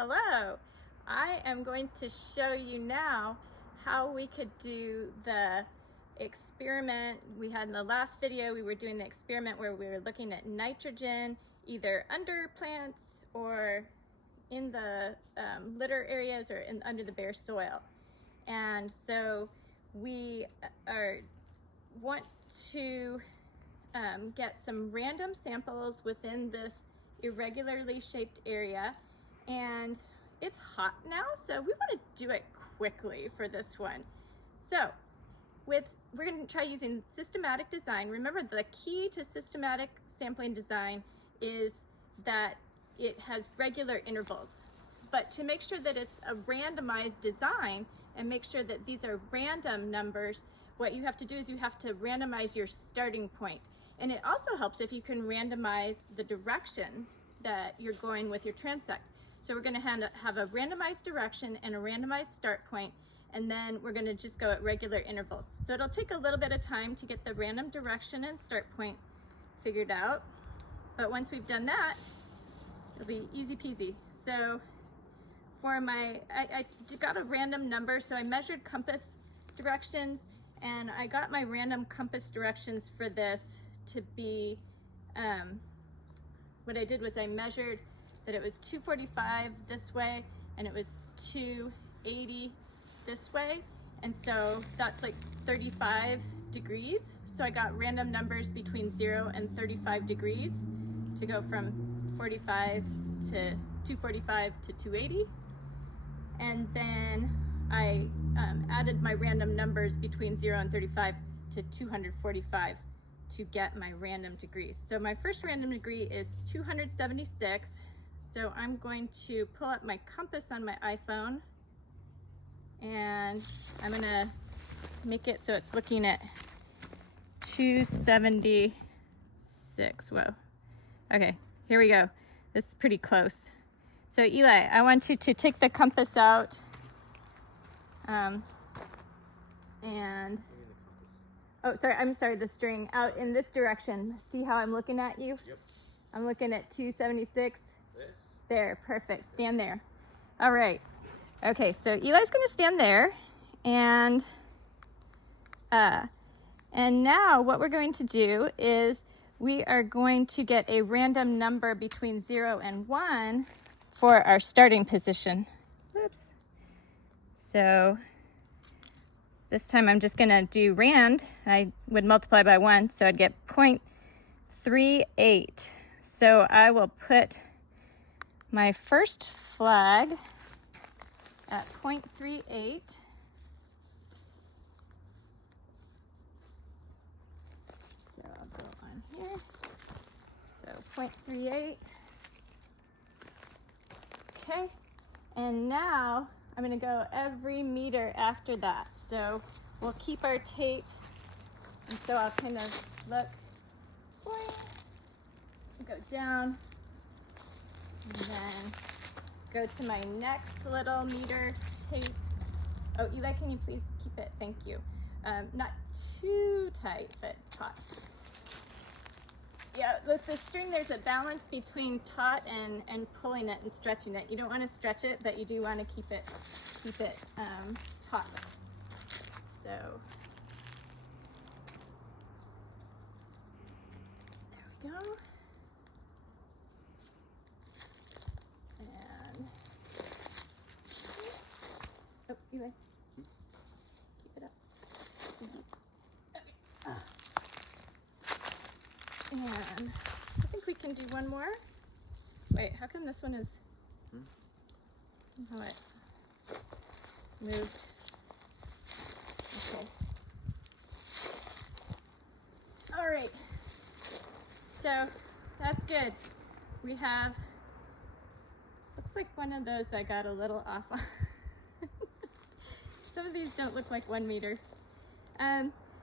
Hello, I am going to show you now how we could do the experiment we had in the last video. We were doing the experiment where we were looking at nitrogen either under plants or in the litter areas or under the bare soil. And so we want to get some random samples within this irregularly shaped area. And it's hot now, so we want to do it quickly for this one. So we're going to try using systematic design. Remember, the key to systematic sampling design is that it has regular intervals. But to make sure that it's a randomized design and make sure that these are random numbers, what you have to do is you have to randomize your starting point. And it also helps if you can randomize the direction that you're going with your transect. So we're going to have a randomized direction and a randomized start point, and then we're going to just go at regular intervals. So it'll take a little bit of time to get the random direction and start point figured out, but once we've done that, it'll be easy peasy. So for my, I got a random number, so I measured compass directions, and I got my random compass directions for this to be, what I did was I measured that it was 245 this way and it was 280 this way, and so that's like 35 degrees. So I got random numbers between 0 and 35 degrees to go from 45 to 245 to 280, and then I added my random numbers between 0 and 35 to 245 to get my random degrees. So my first random degree is 276. So I'm going to pull up my compass on my iPhone, and I'm gonna make it so it's looking at 276. Whoa. Okay, here we go. This is pretty close. So Eli, I want you to take the compass out. The string out in this direction. See how I'm looking at you? Yep. I'm looking at 276. This? There, perfect. Stand there. All right. Okay, so Eli's going to stand there, and now what we're going to do is we are going to get a random number between 0 and 1 for our starting position. Whoops. So this time I'm just going to do rand. I would multiply by 1, so I'd get 0.38. So I will put my first flag at 0.38. So I'll go on here. So 0.38. Okay. And now I'm going to go every meter after that. So we'll keep our tape. And so I'll kind of look, go down, and then go to my next little meter tape. Oh, Eli, can you please keep it? Thank you. Not too tight, but taut. Yeah, with the string, there's a balance between taut and pulling it and stretching it. You don't want to stretch it, but you do want to keep it taut. So there we go. Oh, Eli, keep it up. Okay. And I think we can do one more. Wait, how come this one is somehow it moved? Okay. All right. So that's good. We have, looks like one of those I got a little off on. Some of these don't look like 1 meter.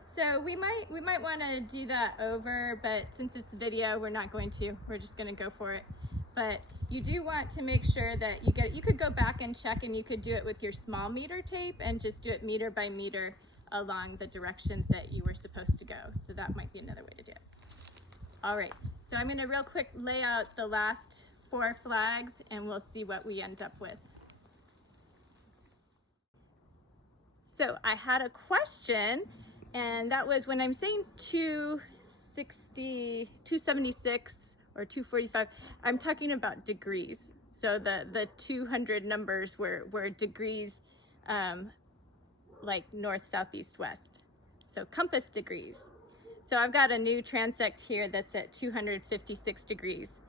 So we might want to do that over, but since it's a video, we're not going to. We're just going to go for it. But you do want to make sure that you could go back and check, and you could do it with your small meter tape and just do it meter by meter along the direction that you were supposed to go. So that might be another way to do it. All right, so I'm going to real quick lay out the last 4 flags and we'll see what we end up with. So I had a question, and that was when I'm saying 260, 276 or 245, I'm talking about degrees. So the 200 numbers were degrees, like north, south, east, west. So compass degrees. So I've got a new transect here that's at 256 degrees.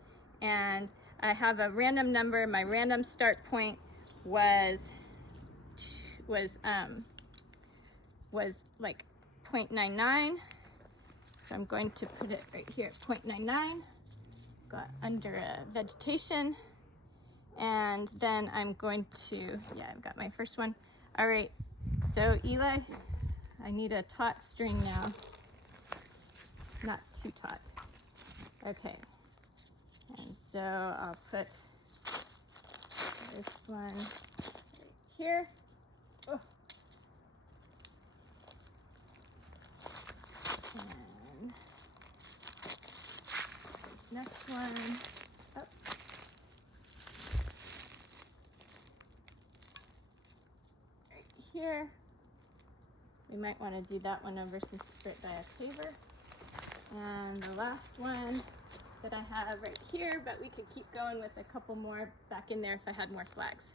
And I have a random number. My random start point was like 0.99. So I'm going to put it right here at 0.99. Got under vegetation. And then I'm going to, yeah, I've got my first one. All right, so Eli, I need a taut string now. Not too taut. Okay. And so I'll put this one right here. Oh. And next one up. Right here. We might want to do that one over since it's right by a paver. And the last one that I have right here, but we could keep going with a couple more back in there if I had more flags.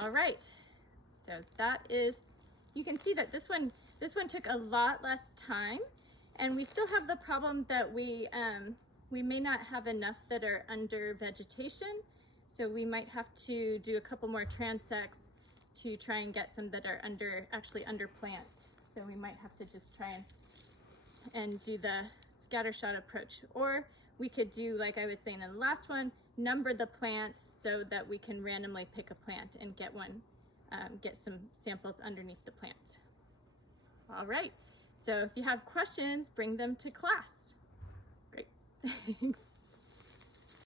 All right, so that is, you can see that this one took a lot less time, and we still have the problem that we may not have enough that are under vegetation, so we might have to do a couple more transects to try and get some that are actually under plants. So we might have to just try and do the scattershot approach, or we could do, like I was saying in the last one, number the plants so that we can randomly pick a plant and get some samples underneath the plant. All right, so if you have questions, bring them to class. Great, thanks.